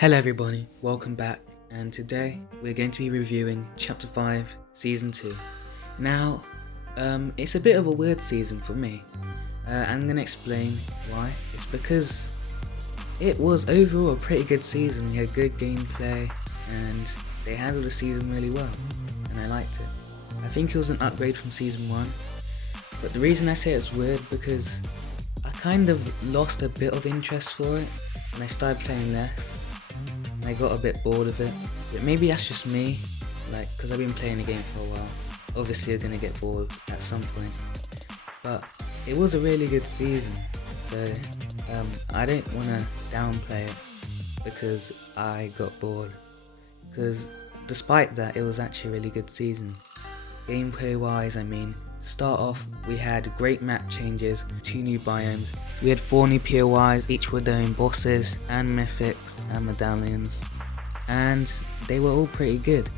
Hello everybody, welcome back, and today we're going to be reviewing Chapter 5, Season 2. Now, it's a bit of a weird season for me. I'm going to explain why. It's because it was overall a pretty good season. We had good gameplay, and they handled the season really well, and I liked it. I think it was an upgrade from Season 1, but the reason I say it's weird because I kind of lost a bit of interest for it, and I started playing less. I got a bit bored of it, but maybe that's just me, because I've been playing the game for a while. Obviously you're gonna get bored at some point, but it was a really good season, so I don't want to downplay it because I got bored, because despite that it was actually a really good season. Gameplay wise, to start off, we had great map changes, 2 new biomes, we had 4 new POIs, each with their own bosses, and mythics, and medallions, and they were all pretty good.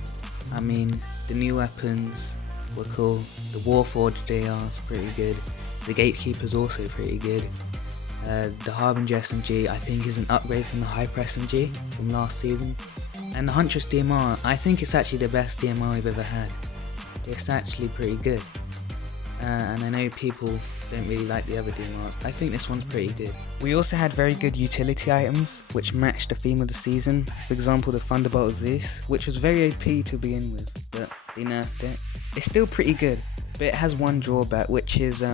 The new weapons were cool, the Warforged DR is pretty good, the Gatekeeper's also pretty good, the Harbinger SMG I think is an upgrade from the Hyper SMG from last season, and the Huntress DMR, I think it's actually the best DMR we've ever had. It's actually pretty good. And I know people don't really like the other DMRs. I think this one's pretty good. We also had very good utility items which matched the theme of the season. For example, the Thunderbolt of Zeus, which was very OP to begin with, but they nerfed it. It's still pretty good, but it has one drawback, which is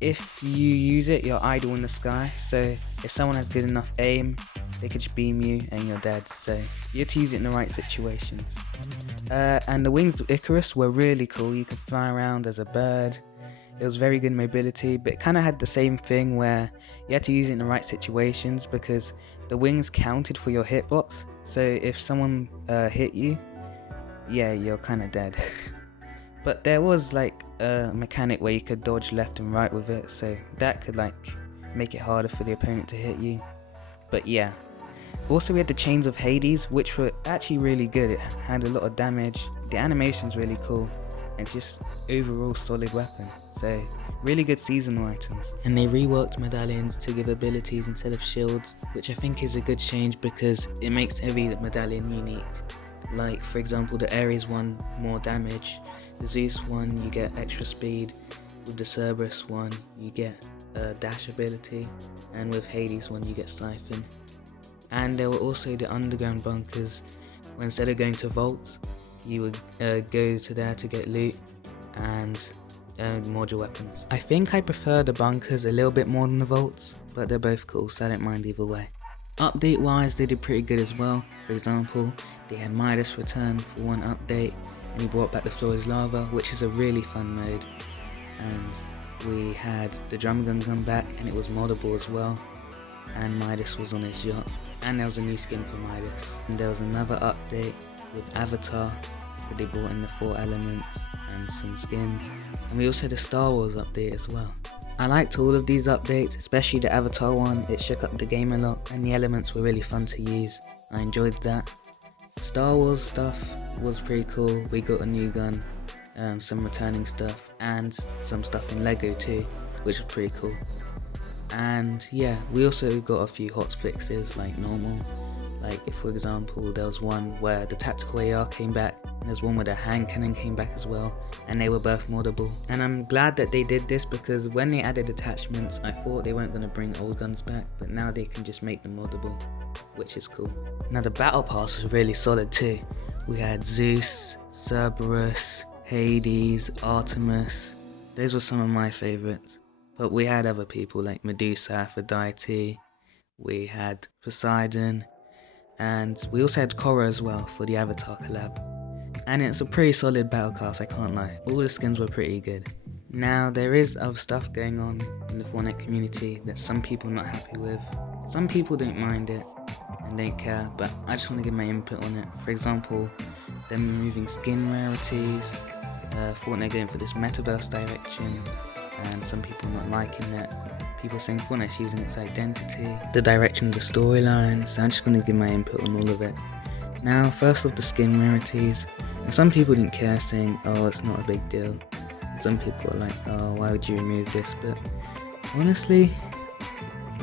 if you use it, you're idle in the sky. So if someone has good enough aim, they could just beam you and you're dead. So you have to use it in the right situations. And the wings of Icarus were really cool. You could fly around as a bird. It was very good mobility, but it kind of had the same thing where you had to use it in the right situations because the wings counted for your hitbox. So if someone hit you, yeah, you're kind of dead. But there was a mechanic where you could dodge left and right with it, so that could make it harder for the opponent to hit you. But yeah. Also we had the Chains of Hades, which were actually really good. It had a lot of damage, the animation's really cool, and just overall solid weapon. So really good seasonal items. And they reworked medallions to give abilities instead of shields, which I think is a good change because it makes every medallion unique. Like for example, the Ares one, more damage, the Zeus one you get extra speed, with the Cerberus one you get a dash ability, and with Hades one you get Siphon. And there were also the underground bunkers, where instead of going to vaults, you would go to there to get loot and module weapons. I think I prefer the bunkers a little bit more than the vaults, but they're both cool, so I don't mind either way. Update wise, they did pretty good as well. For example, they had Midas return for one update, and he brought back the Floor is Lava, which is a really fun mode. And we had the drum gun come back, and it was moddable as well. And Midas was on his yacht, and there was a new skin for Midas. And there was another update with Avatar, where they brought in the 4 elements and some skins. And we also had a Star Wars update as well. I liked all of these updates, especially the Avatar one. It shook up the game a lot, and the elements were really fun to use. I enjoyed that. Star Wars stuff was pretty cool. We got a new gun, some returning stuff, and some stuff in Lego too, which was pretty cool. And yeah, we also got a few hot fixes like normal. Like for example, there was one where the tactical AR came back, and there's one where the hand cannon came back as well, and they were both moddable. And I'm glad that they did this because when they added attachments, I thought they weren't going to bring old guns back, but now they can just make them moddable, which is cool. Now the battle pass was really solid too. We had Zeus, Cerberus, Hades, Artemis. Those were some of my favourites. But we had other people like Medusa, Aphrodite, we had Poseidon, and we also had Korra as well for the Avatar collab. And it's a pretty solid battle cast, I can't lie. All the skins were pretty good. Now there is other stuff going on in the Fortnite community that some people are not happy with. Some people don't mind it and don't care, but I just want to give my input on it. For example, them removing skin rarities, Fortnite going for this metaverse direction, and some people not liking it. People saying Fortnite's using its identity, the direction of the storyline, so I'm just going to give my input on all of it. Now, first off, the skin rarities. And some people didn't care, saying, oh, it's not a big deal. Some people are like, oh, why would you remove this? But honestly,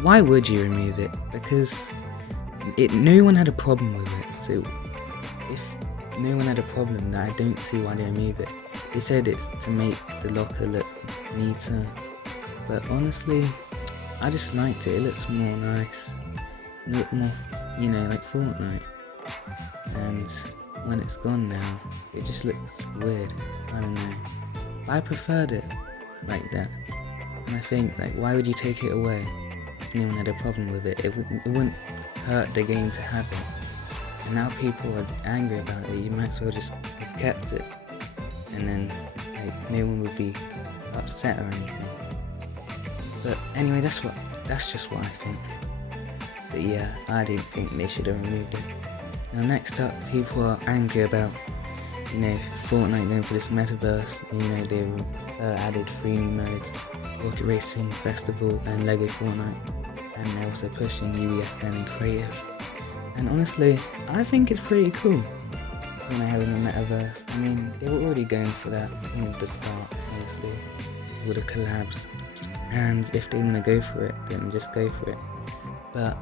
why would you remove it? Because no one had a problem with it, so if no one had a problem, then I don't see why they remove it. They said it's to make the locker look neater, but honestly, I just liked it. It looks more nice, it looked more, like Fortnite. And when it's gone now, it just looks weird. I don't know. But I preferred it like that. And I think, like, why would you take it away if anyone had a problem with it? It wouldn't hurt the game to have it. And now people are angry about it. You might as well just have kept it, and then like no one would be upset or anything. But anyway, that's just what I think. But yeah, I didn't think they should have removed it. Now next up, people are angry about Fortnite going for this metaverse. They added 3 new modes: Rocket Racing, Festival, and Lego Fortnite. And they're also pushing UEFN and Creative. And honestly, I think it's pretty cool when they have in the metaverse. I mean, they were already going for that from the start, honestly, with the collabs. And if they want to go for it, then just go for it. But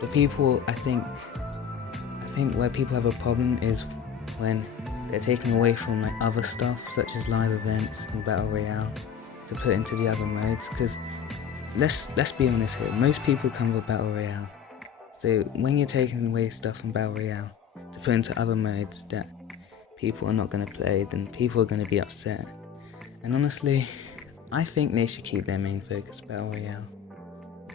the people, I think where people have a problem is when they're taking away from like other stuff, such as live events and Battle Royale, to put into the other modes. Because let's be honest here, most people come with Battle Royale. So when you're taking away stuff from Battle Royale to put into other modes that people are not going to play, then people are going to be upset. And honestly, I think they should keep their main focus Battle Royale.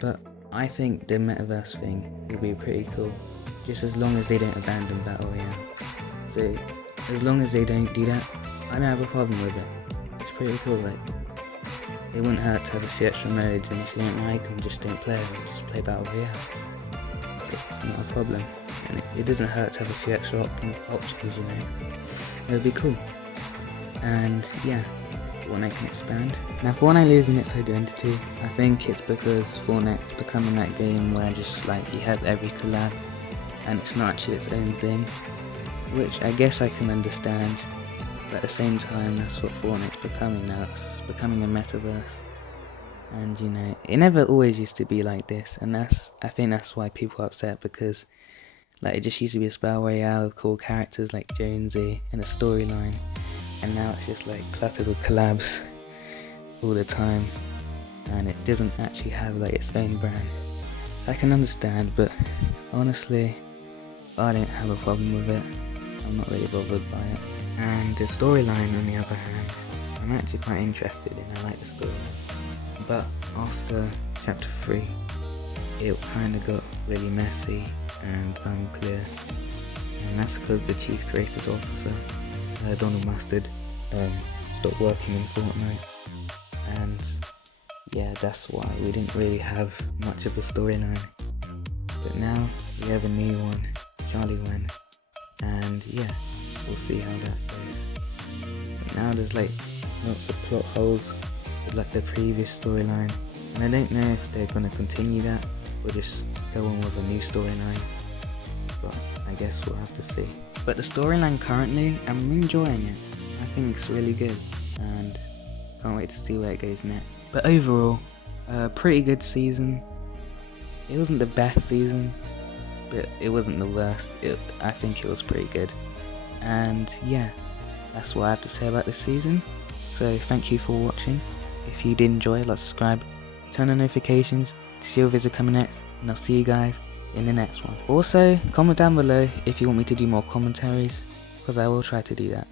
But I think the metaverse thing will be pretty cool, just as long as they don't abandon Battle Royale. So as long as they don't do that, I don't have a problem with it. It's pretty cool. Like, it wouldn't hurt to have a few extra modes, and if you don't like them, just don't play them, just play Battle Royale. It's not a problem, and it doesn't hurt to have a few extra options, It would be cool. And yeah, Fortnite can expand. Now, Fortnite losing its identity, I think it's because Fortnite's becoming that game where just like you have every collab and it's not actually its own thing, which I guess I can understand, but at the same time that's what Fortnite's becoming now. It's becoming a metaverse. And it never always used to be like this, and I think that's why people are upset, because like it just used to be a Battle Royale with cool characters like Jonesy and a storyline, and now it's just like cluttered with collabs all the time, and it doesn't actually have like its own brand. I can understand, but honestly, I don't have a problem with it. I'm not really bothered by it. And the storyline, on the other hand, I'm actually quite interested in. I like the storyline. But after Chapter 3, it kind of got really messy and unclear, and that's because the Chief Creative Officer, Donald Mustard, stopped working in Fortnite, and yeah, that's why we didn't really have much of a storyline. But now we have a new one, Charlie Wen, and yeah, we'll see how that goes. But now there's like lots of plot holes with like the previous storyline, and I don't know if they're gonna continue that or just go on with a new storyline, but I guess we'll have to see. But the storyline currently, I'm enjoying it. I think it's really good, and can't wait to see where it goes next. But overall, a pretty good season. It wasn't the best season, but it wasn't the worst. I think it was pretty good. And yeah, that's what I have to say about this season. So thank you for watching. If you did enjoy, like, subscribe, turn on notifications to see what videos are coming next, and I'll see you guys in the next one. Also, comment down below if you want me to do more commentaries, because I will try to do that.